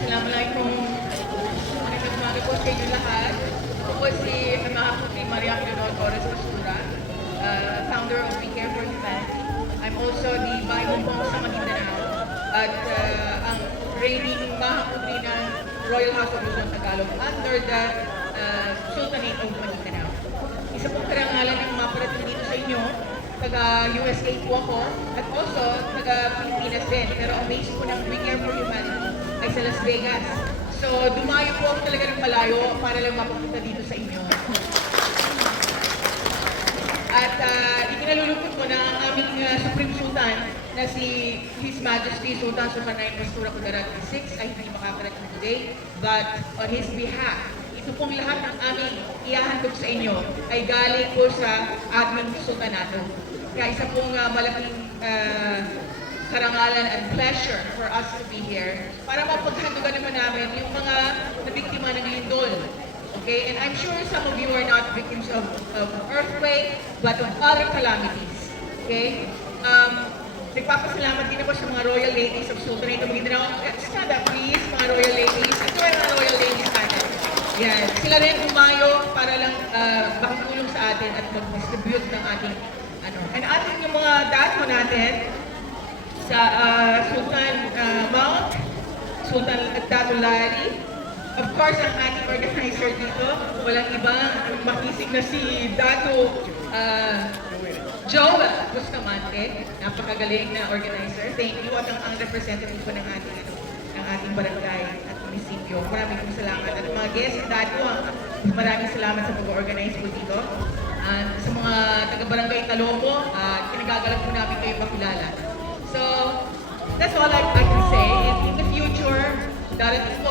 Assalamualaikum. Magandang umaga po sa inyo lahat. Ako po si Maha Putri Mariam Leonor Torres, Mastura, founder of We Care for Humanity. I'm also the Baimong sa Maguindanao at ang reigning Maha Putri ng Royal House of Luzon, Tagalog under the Sultanate of Maguindanao. Isa pong karangalan ng maparating dito sa inyo, taga-USA po ako at also taga-Pilipinas din. Pero ang base po ng We Care for Humanity ay sa Las Vegas. So dumayo po ako talaga ng malayo para lang mapapunta dito sa inyo. At ikinalulungkot ko na ang aming Supreme Sultan na si His Majesty Sultan Zulkarnain Kudarat VI ay hindi makakarating today. But on his behalf, ito pong lahat ng aming ihahandog sa inyo ay galing po sa aming sultanato. Kaya isa pong malaking karangalan and pleasure for us to be here para mapaghandogan naman namin yung mga nabiktima ng lindol. Okay? And I'm sure some of you are not victims of earthquake, but of other calamities. Okay? Nagpapasalamat din ako sa mga royal ladies of Sultanate of Maguindanao. Stand up please, mga royal ladies. Ito ay mga royal ladies natin. Yan. Sila rin umayo para lang makatulong sa atin at mag-distribute ng ating And ating yung mga dato natin sa Sultan Mount, Sultan Dato Lari. Of course, ang ating organizer dito, walang ibang makisig na si Dato Joel Bustamante, napakagaling na organizer. Thank you at ang representative po ng ating barangay at munisipyo. Maraming salamat. At mga guests, Dato, maraming salamat sa pag-organize po dito. Sa mga taga-barangay Talomo, kinagagalap po namin kayo makilala. So, that's all I can say. And in the future, darating po